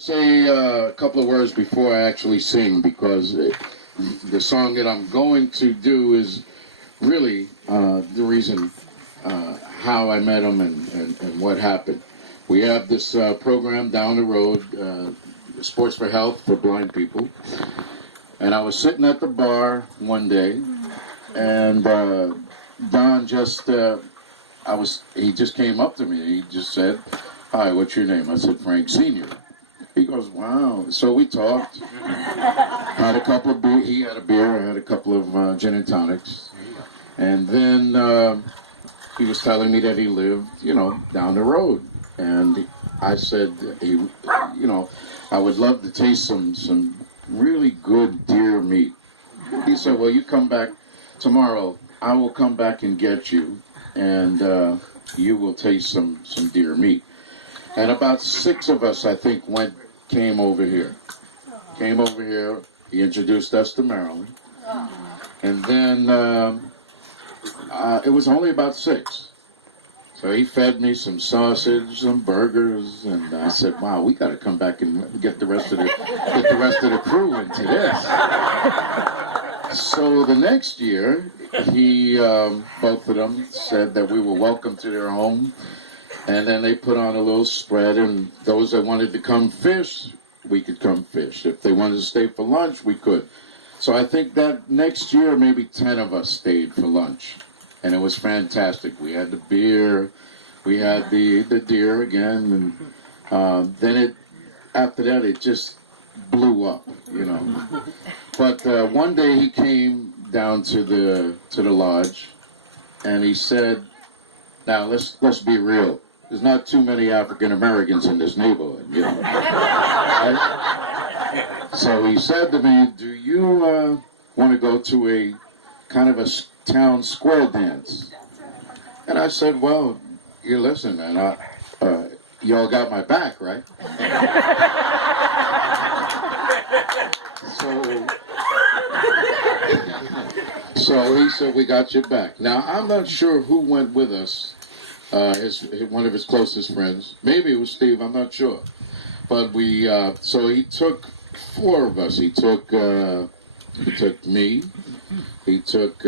Say a couple of words before I actually sing, because the song that I'm going to do is really the reason how I met him and what happened. We have this program down the road, Sports for Health for blind people. And I was sitting at the bar one day, and Don he just came up to me. He just said, "Hi, what's your name?" I said, "Frank Sr." He goes, "Wow." So we talked. Had a couple of beer. He had a beer. I had a couple of gin and tonics. And then he was telling me that he lived, down the road. And I said, I would love to taste some really good deer meat. He said, "Well, you come back tomorrow. I will come back and get you, and you will taste some deer meat." And about 6 of us, I think, came over here. He introduced us to Maryland. And then it was only about 6. So he fed me some sausage, some burgers, and I said, "Wow, we got to come back and get the rest of the crew into this." So the next year, both of them said that we were welcome to their home. And then they put on a little spread, and those that wanted to come fish, we could come fish. If they wanted to stay for lunch, we could. So I think that next year, maybe 10 of us stayed for lunch. And it was fantastic. We had the beer, we had the deer again, and then after that, it just blew up, But one day he came down to the lodge, and he said, "Now let's be real. There's not too many African Americans in this neighborhood, Right? So he said to me, "Do you want to go to a kind of a town square dance?" And I said, "Well, you listen, man. Y'all got my back, right?" So he said, "We got your back." Now, I'm not sure who went with us. One of his closest friends. Maybe it was Steve, I'm not sure. But so he took 4 of us. He took me. He took